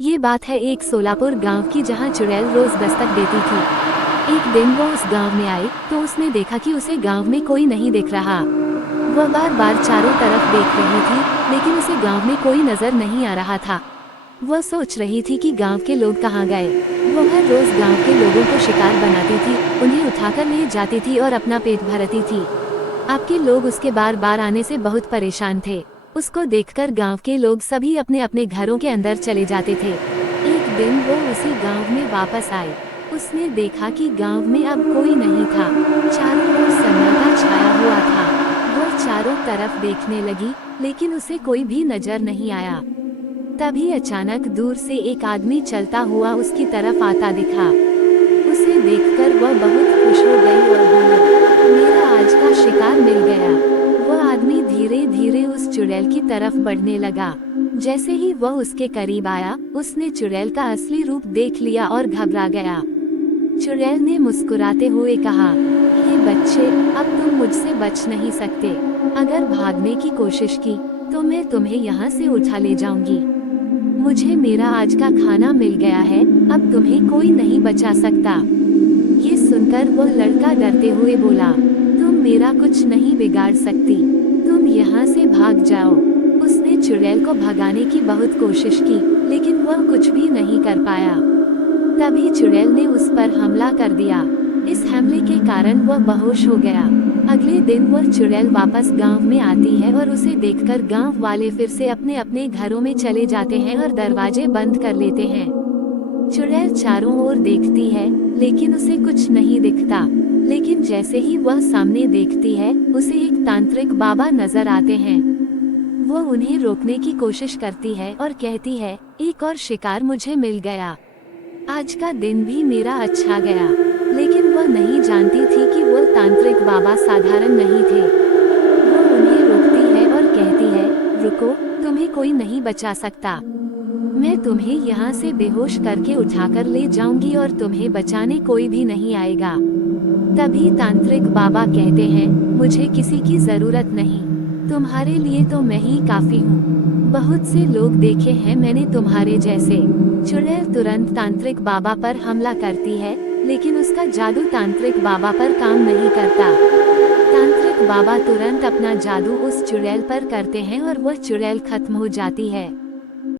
ये बात है एक सोलापुर गांव की, जहां चुड़ैल रोज दस्तक देती थी। एक दिन वो उस गांव में आई तो उसने देखा कि उसे गांव में कोई नहीं दिख रहा। वह बार बार चारों तरफ देख रही थी, लेकिन उसे गांव में कोई नजर नहीं आ रहा था। वह सोच रही थी कि गांव के लोग कहाँ गए। वह हर रोज गांव के लोगों को शिकार बनाती थी, उन्हें उठाकर ले जाती थी और अपना पेट भरती थी। आपके लोग उसके बार बार आने से बहुत परेशान थे। उसको देखकर गांव के लोग सभी अपने अपने घरों के अंदर चले जाते थे। एक दिन वो उसी गांव में वापस आई। उसने देखा कि गांव में अब कोई नहीं था। चारों ओर सन्नाटा छाया हुआ था। वो चारों तरफ देखने लगी, लेकिन उसे कोई भी नजर नहीं आया। तभी अचानक दूर से एक आदमी चलता हुआ उसकी तरफ आता दिखा। उसे देखकर वह बहुत खुश हो गई और बोली, मेरा आज का शिकार मिल गया। वह आदमी धीरे धीरे उस चुड़ैल की तरफ बढ़ने लगा। जैसे ही वह उसके करीब आया, उसने चुड़ैल का असली रूप देख लिया और घबरा गया। चुड़ैल ने मुस्कुराते हुए कहा, ये बच्चे, अब तुम मुझसे बच नहीं सकते। अगर भागने की कोशिश की तो मैं तुम्हें यहाँ से उठा ले जाऊंगी। मुझे मेरा आज का खाना मिल गया है, अब तुम्हें कोई नहीं बचा सकता। ये सुनकर वह लड़का डरते हुए बोला, तुम मेरा कुछ नहीं बिगाड़ सकती, तुम यहाँ से भाग जाओ। उसने चुड़ैल को भगाने की बहुत कोशिश की, लेकिन वह कुछ भी नहीं कर पाया। तभी चुड़ैल ने उस पर हमला कर दिया। इस हमले के कारण वह बेहोश हो गया। अगले दिन वह चुड़ैल वापस गांव में आती है और उसे देखकर गांव वाले फिर से अपने अपने घरों में चले जाते हैं और दरवाजे बंद कर लेते हैं। चुड़ैल चारों ओर देखती है, लेकिन उसे कुछ नहीं दिखता। लेकिन जैसे ही वह सामने देखती है, उसे एक तांत्रिक बाबा नजर आते हैं। वो उन्हें रोकने की कोशिश करती है और कहती है, एक और शिकार मुझे मिल गया। आज का दिन भी मेरा अच्छा गया। लेकिन वह नहीं जानती थी कि वह तांत्रिक बाबा साधारण नहीं थे। वो उन्हें रोकती है और कहती है, रुको, तुम्हें कोई नहीं बचा सकता। मैं तुम्हें यहाँ से बेहोश करके उठाकर ले जाऊंगी और तुम्हें बचाने कोई भी नहीं आएगा। तभी तांत्रिक बाबा कहते हैं, मुझे किसी की जरूरत नहीं, तुम्हारे लिए तो मैं ही काफी हूँ। बहुत से लोग देखे हैं मैंने तुम्हारे जैसे। चुड़ैल तुरंत तांत्रिक बाबा पर हमला करती है, लेकिन उसका जादू तांत्रिक बाबा पर काम नहीं करता। तांत्रिक बाबा तुरंत अपना जादू उस चुड़ैल पर करते हैं और वह चुड़ैल खत्म हो जाती है।